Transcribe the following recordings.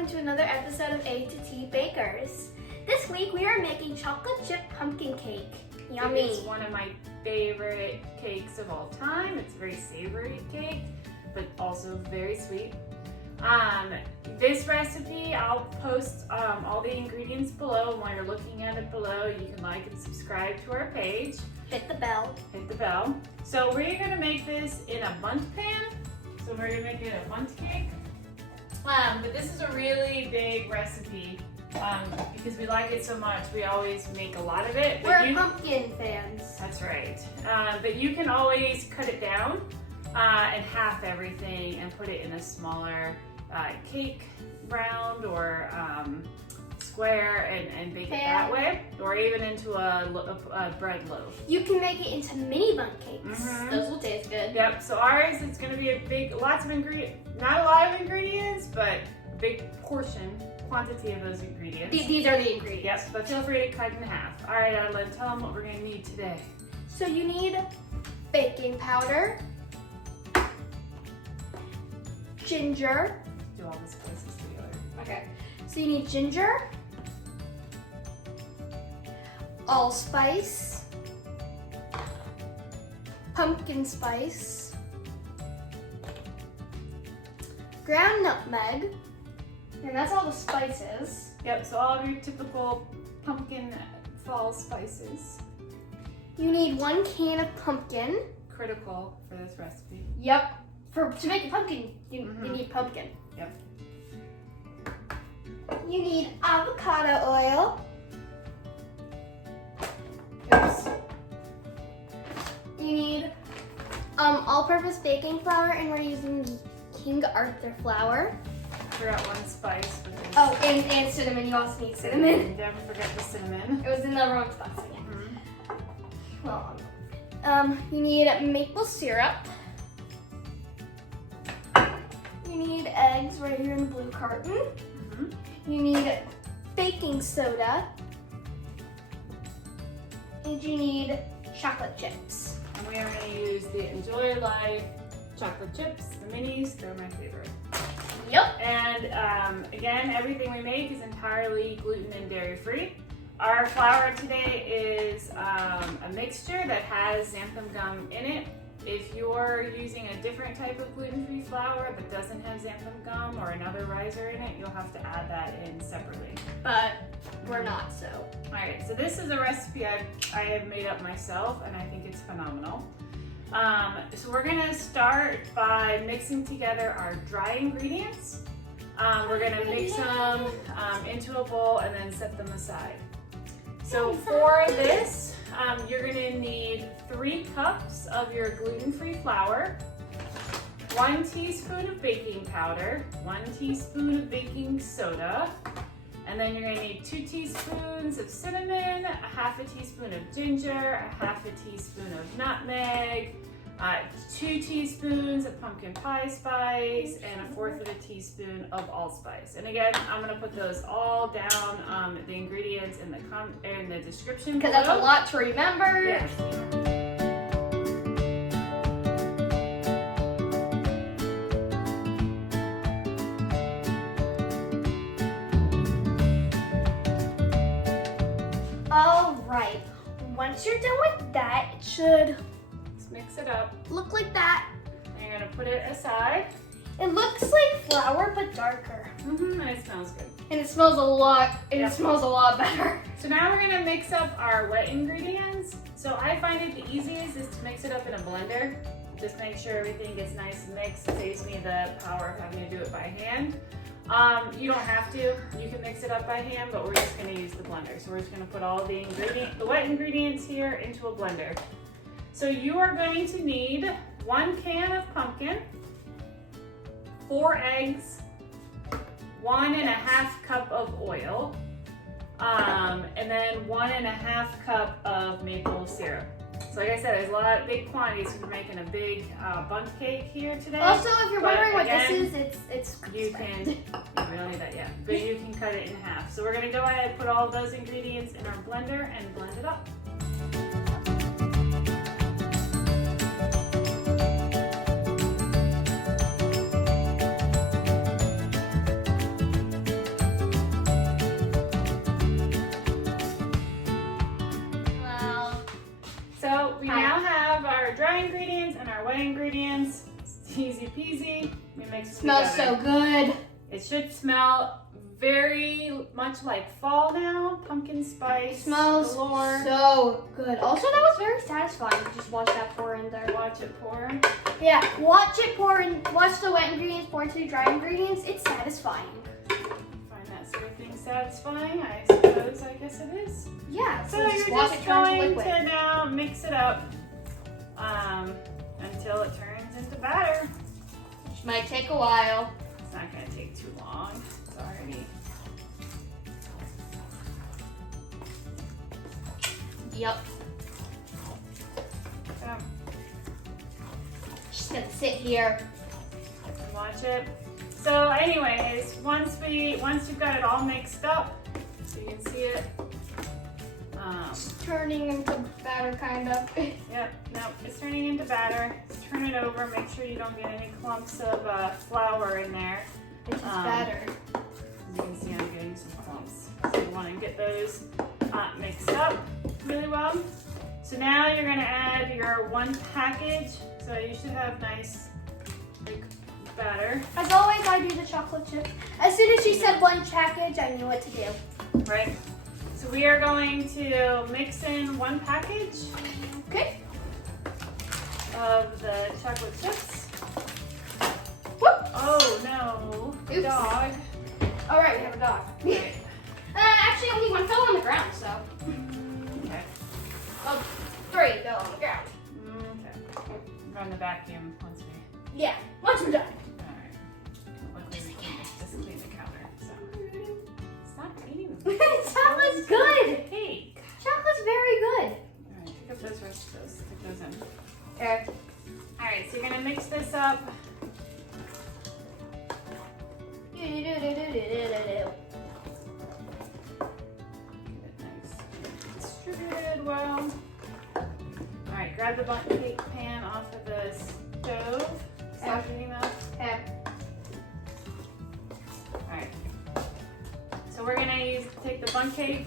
welcome to another episode of A.to.T Bakers. This week we are making chocolate chip pumpkin cake. Yummy. It's one of my favorite cakes of all time. It's a very savory cake, but also very sweet. This recipe, I'll post all the ingredients below, and while you're looking at it below, you can like and subscribe to our page. Hit the bell. Hit the bell. So we're gonna make this in a bundt pan. So we're gonna make it a bundt cake. But this is a really big recipe because we like it so much. We always make a lot of it. We're pumpkin fans. That's right. But you can always cut it down and half everything and put it in a smaller cake round or square and bake it that way, or even into a bread loaf. You can make it into mini bundt cakes. Those will taste good. Yep, so ours, it's gonna be a big, lots of ingredients, not a lot of ingredients, but a big quantity of those ingredients. These are the ingredients. Yes, but feel free to cut in half. All right, Adeline, tell them what we're gonna need today. So you need baking powder, ginger. Do all the spices together. Okay. So you need ginger, allspice, pumpkin spice, ground nutmeg, and that's all the spices. Yep, so all of your typical pumpkin fall spices. You need 1 can of pumpkin. Critical for this recipe. Yep. To make a pumpkin, you need pumpkin. Yep. You need avocado oil. Oops. You need all-purpose baking flour, and we're using the King Arthur flour. I forgot one spice. Because Oh, and cinnamon. You also need cinnamon. Never forget the cinnamon. It was in the wrong spot. So yeah. Well, you need maple syrup. You need eggs right here in the blue carton. You need baking soda. And you need chocolate chips. And we are going to use the Enjoy Life chocolate chips, the minis. They're my favorite. Yep. And again, everything we make is entirely gluten and dairy free. Our flour today is a mixture that has xanthan gum in it. If you're using a different type of gluten-free flour that doesn't have xanthan gum or another riser in it, you'll have to add that in separately. But we're not, so. All right, so this is a recipe I have made up myself, and I think it's phenomenal. So we're gonna start by mixing together our dry ingredients. We're gonna mix them into a bowl and then set them aside. So for this, you're gonna need 3 cups of your gluten-free flour, 1 teaspoon of baking powder, 1 teaspoon of baking soda, and then you're gonna need 2 teaspoons of cinnamon, 1/2 teaspoon of ginger, 1/2 teaspoon of nutmeg, 2 teaspoons of pumpkin pie spice, and 1/4 teaspoon of allspice. And again, I'm gonna put those all down, the ingredients in the description Because below. that's a lot to remember. Yes. All right. Once you're done with that, it should Let's mix it up. look like that. And you're gonna put it aside. It looks like flour, but darker. And it smells good. And it smells a lot, Yeah. it smells a lot better. So now we're gonna mix up our wet ingredients. So I find it the easiest is to mix it up in a blender. Just make sure everything gets nice and mixed. It saves me the power of having to do it by hand. You don't have to. You can mix it up by hand, but we're just gonna use the blender. So we're just gonna put all the wet ingredients here into a blender. So you are going to need 1 can of pumpkin, 4 eggs, 1½ cup of oil, and then 1½ cup of maple syrup. So like I said, there's a lot of big quantities. We're making a big bundt cake here today. Also, if you're wondering what again, this is, it's you can, we don't need that yet, but you can cut it in half. So we're gonna go ahead and put all of those ingredients in our blender and blend it up. our dry ingredients and our wet ingredients. It's easy peasy. We mix it Smells together. so good. It should smell very much like fall now. Pumpkin spice. Smells galore. so good. Also, that was very satisfying. Just watch that pour in there. Watch it pour. Yeah, watch it pour in. Watch the wet ingredients pour into the dry ingredients. It's satisfying. Find that sort of thing satisfying, I suppose. I guess it is. Yeah. So just you're watch just it turn to going liquid. to now mix it up until it turns into batter. Which might take a while. It's not going to take too long. It's already. Yep. Yeah. Just gonna sit here. And watch it. So anyways, once you've got it all mixed up, so you can see it. It's turning into batter, kind of. Yep, no, it's turning into batter. Turn it over, make sure you don't get any clumps of flour in there. It's just batter. You can see I'm getting some clumps. So you want to get those mixed up really well. So now you're going to add your one package. So you should have nice big batter, As always, I do the chocolate chip. As soon as she said one package, I knew what to do. right? So we are going to mix in one package Okay. of the chocolate chips. Whoop. Oh no, Oops. dog. All right, we have a dog. Right. Actually, only one fell on the ground, so. Okay. Oh, 3 fell on the ground. Okay. Run the vacuum once we. Yeah, once we're done. Alright. Luckily we can just clean the counter. So stop eating. Chocolate's good. Cake. Chocolate's very good. Alright, pick up those rest of those. Stick those in. Okay. Alright, so you're gonna mix this up. Get it nice. Distributed well. Alright, grab the bundt cake pan off of the stove. Stop eating that. Okay. Alright. So we're gonna take the bundt cake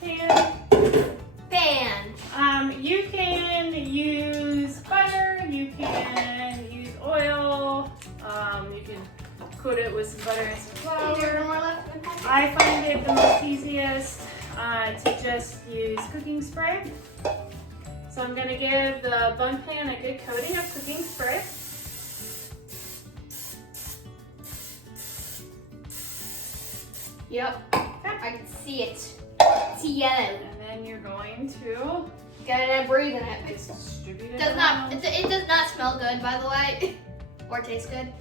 pan. Pan. You can use butter, you can use oil, you can coat it with some butter and some Is there flour. more left in the packet? I find it the most easiest to just use cooking spray. So I'm gonna give the bundt pan a good coating of cooking spray. Yep. I can see it. It's yellow. And then you're going to Gotta breathe in it. just distribute it. Does not. around. It does not smell good, by the way, or taste good.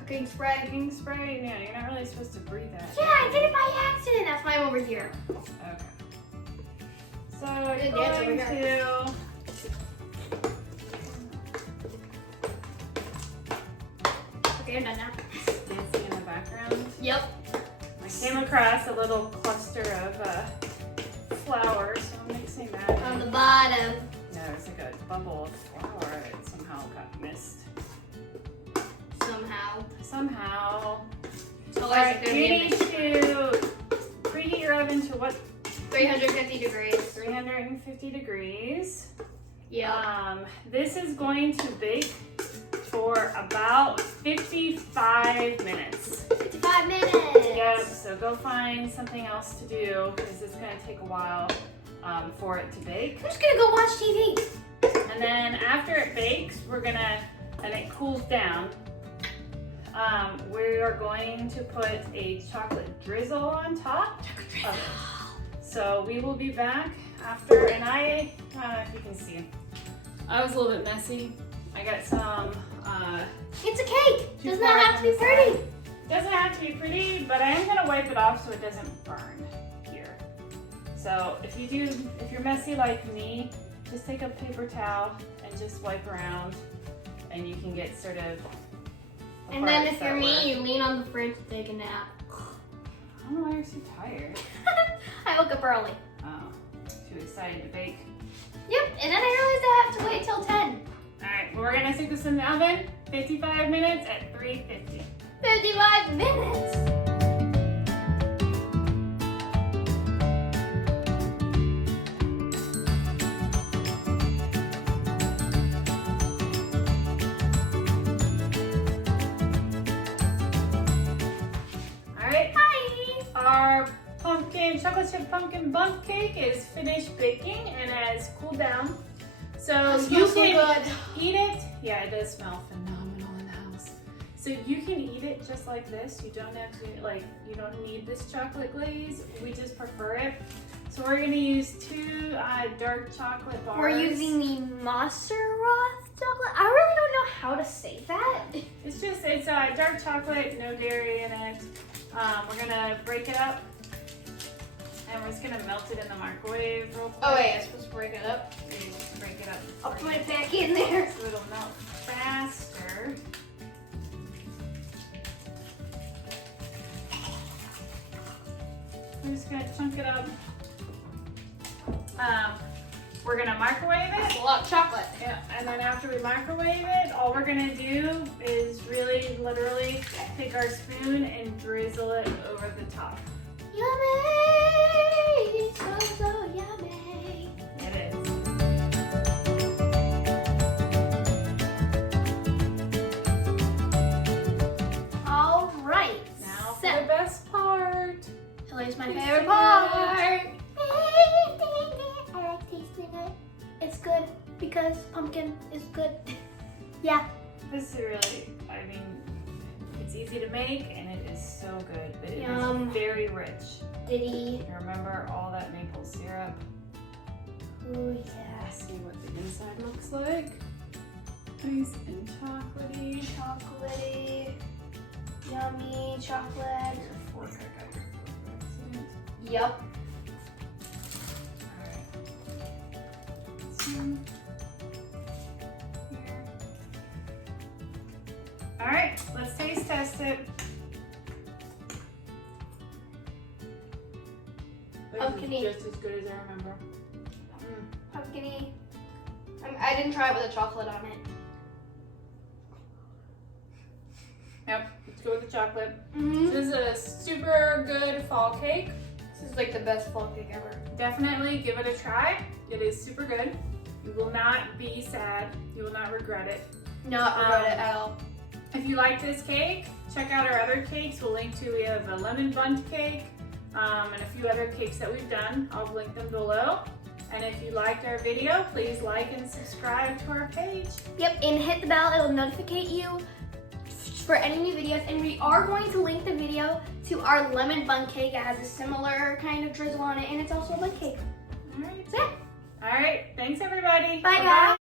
Cooking spray. Cooking spray? Yeah, you're not really supposed to breathe that. Yeah, I did it by accident. That's why I'm over here. Okay. So Good you're dance over going here. to Okay, I'm done now. dancing in the background. Yep. I came across a little cluster of flour, so I'm mixing that On in. the bottom. There's like a bubble of flour that somehow got missed. Somehow. So Alright, it's you gonna need be to preheat your oven to what? 350 degrees. 350 degrees. Yeah. This is going to bake for about 55 minutes. 55 minutes. Yep, so go find something else to do because it's going to take a while for it to bake. I'm just gonna go watch TV. And then after it bakes, and it cools down, we are going to put a chocolate drizzle on top of it. So we will be back after, and I don't know if you can see, I was a little bit messy. I got some, It's a cake. Too Does far not have to be on the pretty. doesn't have to be pretty, but I am gonna wipe it off so it doesn't burn here. So if you're messy like me, just take a paper towel and just wipe around and you can get sort of the And then parts if you're that me, work. you lean on the fridge to take a nap. I don't know why you're so tired. I woke up early. Oh, too excited to bake. Yep, and then I realized I have to wait till 10. Alright, well, we're gonna stick this in the oven, 55 minutes at 350. 55 minutes. chocolate chip pumpkin bundt cake is finished baking and has cooled down. So you can eat it. Yeah, it does smell phenomenal in the house. So you can eat it just like this. You don't have to, like, you don't need this chocolate glaze. We just prefer it. So we're gonna use 2 dark chocolate bars. We're using the Maseroth chocolate. I really don't know how to say that. It's dark chocolate, no dairy in it. We're gonna break it up. And we're just gonna melt it in the microwave real quick. Oh wait, I'm supposed to break it up. Yeah, you just break it up. I'll put it back in there. So it'll melt faster. We're just gonna chunk it up. We're gonna microwave it. That's a lot of chocolate. Yeah, and then after we microwave it, all we're gonna do is really, literally take our spoon and drizzle it over the top. Yummy! So yummy. It is. All right. Now So, for the best part. here's my Tasting favorite it. part. I like tasting it. It's good because pumpkin is good. Yeah. This is really, I mean, it's easy to make and it is so good, but it Yum. is very rich. Diddy. You remember all that maple syrup? Oh yeah. Let's see what the inside looks like. Nice and chocolatey. Chocolatey. Yummy chocolate. Your fork, I got your fork by accident. Yup. Alright. Some here. Alright, let's taste test it. Pumpkin-y. This is just as good as I remember. Pumpkin-y. I didn't try it with the chocolate on it. Yep, let's go with the chocolate. Mm-hmm. This is a super good fall cake. This is like the best fall cake ever. Definitely give it a try. It is super good. You will not be sad. You will not regret it. Not regret it at all. If you like this cake, check out our other cakes. We'll link to, we have a lemon bundt cake and a few other cakes that we've done. I'll link them below. And if you liked our video, please like and subscribe to our page. Yep, and hit the bell. It will notificate you for any new videos. And we are going to link the video to our lemon bundt cake. It has a similar kind of drizzle on it, and it's also a bundt cake. All right. So yeah, All right. Thanks, everybody. bye guys.